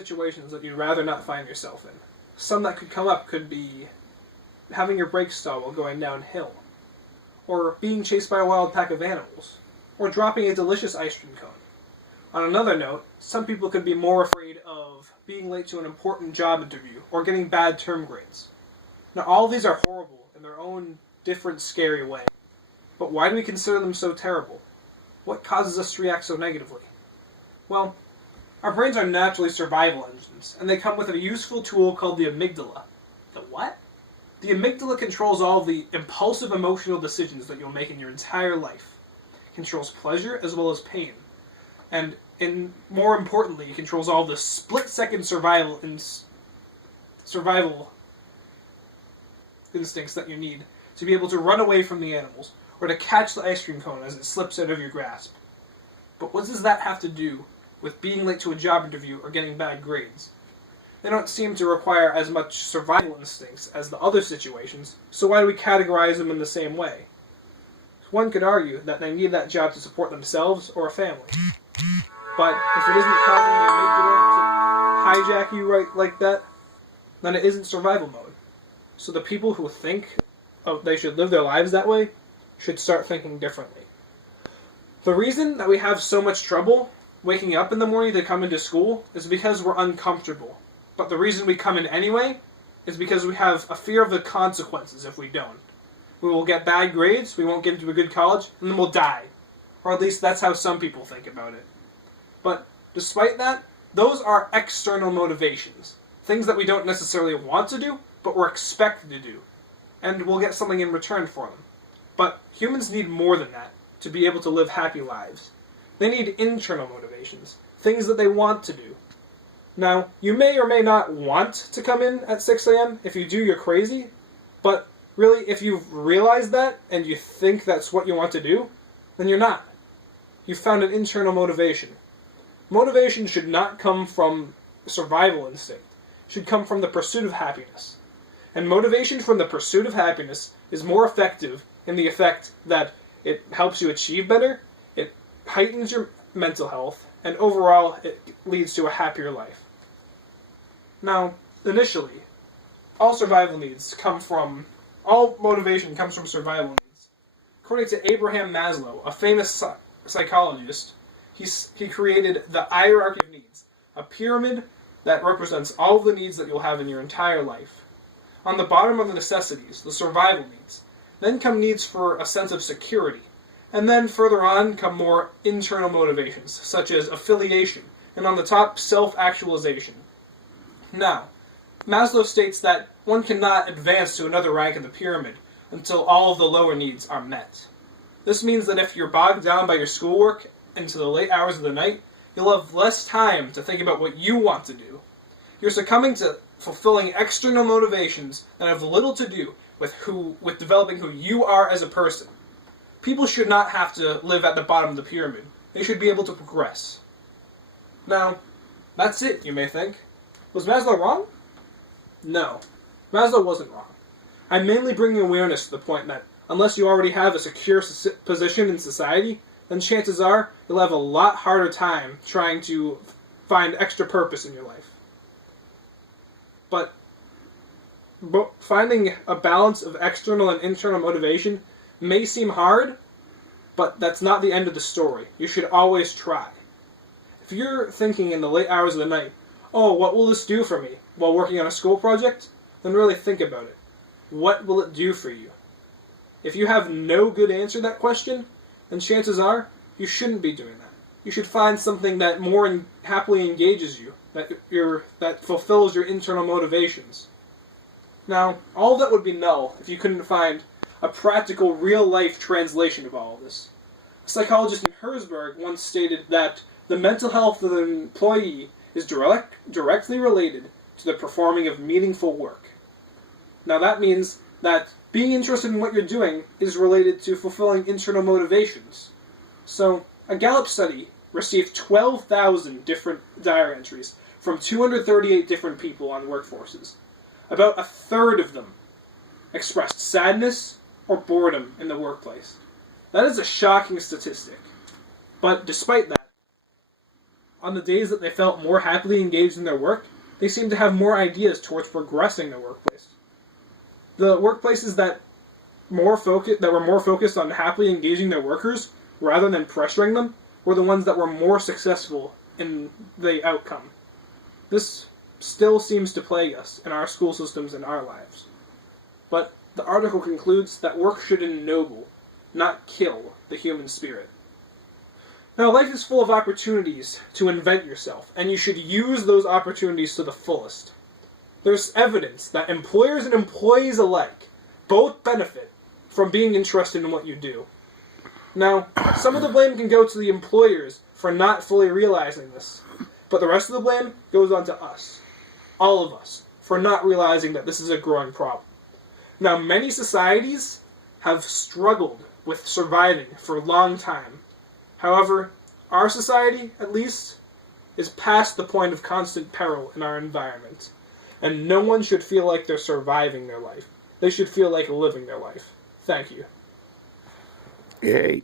situations that you'd rather not find yourself in. Some that could come up could be having your brakes stall while going downhill, or being chased by a wild pack of animals, or dropping a delicious ice cream cone. On another note, some people could be more afraid of being late to an important job interview or getting bad term grades. Now, all of these are horrible in their own different, scary way. But why do we consider them so terrible? What causes us to react so negatively? Well, our brains are naturally survival engines, and they come with a useful tool called the amygdala. The what? The amygdala controls all of the impulsive emotional decisions that you'll make in your entire life. It controls pleasure as well as pain. And more importantly, it controls all the split-second survival instincts that you need to be able to run away from the animals, or to catch the ice cream cone as it slips out of your grasp. But what does that have to do with being late to a job interview or getting bad grades? They don't seem to require as much survival instincts as the other situations, so why do we categorize them in the same way? One could argue that they need that job to support themselves or a family. But if it isn't causing the amygdala to hijack you like that, then it isn't survival mode. So the people who think they should live their lives that way should start thinking differently. The reason that we have so much trouble waking up in the morning to come into school is because we're uncomfortable. But the reason we come in anyway is because we have a fear of the consequences if we don't. We will get bad grades, we won't get into a good college, and then we'll die. Or at least that's how some people think about it. But despite that, those are external motivations. Things that we don't necessarily want to do, but we're expected to do. And we'll get something in return for them. But humans need more than that to be able to live happy lives. They need internal motivations, things that they want to do. Now, you may or may not want to come in at 6 a.m. If you do, you're crazy. But really, if you've realized that and you think that's what you want to do, then you're not. You've found an internal motivation. Motivation should not come from survival instinct. It should come from the pursuit of happiness. And motivation from the pursuit of happiness is more effective in the effect that it helps you achieve better, it heightens your mental health, and overall it leads to a happier life. Now, initially, all motivation comes from survival needs. According to Abraham Maslow, a famous psychologist, he created the hierarchy of needs, a pyramid that represents all of the needs that you'll have in your entire life. On the bottom are the necessities, the survival needs. Then come needs for a sense of security. And then further on come more internal motivations, such as affiliation, and on the top, self-actualization. Now, Maslow states that one cannot advance to another rank in the pyramid until all of the lower needs are met. This means that if you're bogged down by your schoolwork into the late hours of the night, you'll have less time to think about what you want to do. You're succumbing to fulfilling external motivations that have little to do with developing who you are as a person. People should not have to live at the bottom of the pyramid. They should be able to progress. Now, that's it, you may think. Was Maslow wrong? No, Maslow wasn't wrong. I'm mainly bringing awareness to the point that unless you already have a secure position in society, then chances are you'll have a lot harder time trying to find extra purpose in your life. But finding a balance of external and internal motivation may seem hard, but that's not the end of the story. You should always try. If you're thinking in the late hours of the night, oh, what will this do for me while working on a school project? Then really think about it. What will it do for you? If you have no good answer to that question, then chances are you shouldn't be doing that. You should find something that more happily engages you, that fulfills your internal motivations. Now, all of that would be null if you couldn't find a practical, real-life translation of all of this. A psychologist in Herzberg once stated that the mental health of an employee is directly related to the performing of meaningful work. Now that means that being interested in what you're doing is related to fulfilling internal motivations. So, a Gallup study received 12,000 different diary entries from 238 different people on workforces. About a third of them expressed sadness or boredom in the workplace. That is a shocking statistic. But despite that, On the days that they felt more happily engaged in their work, they seemed to have more ideas towards progressing their workplace. The workplaces that were more focused on happily engaging their workers rather than pressuring them were the ones that were more successful in the outcome. This still seems to plague us in our school systems and our lives. But the article concludes that work should ennoble, not kill, the human spirit. Now, life is full of opportunities to invent yourself, and you should use those opportunities to the fullest. There's evidence that employers and employees alike both benefit from being interested in what you do. Now, some of the blame can go to the employers for not fully realizing this, but the rest of the blame goes on to us, all of us, for not realizing that this is a growing problem. Now, many societies have struggled with surviving for a long time. However, our society, at least, is past the point of constant peril in our environment, and no one should feel like they're surviving their life. They should feel like living their life. Thank you. Yay.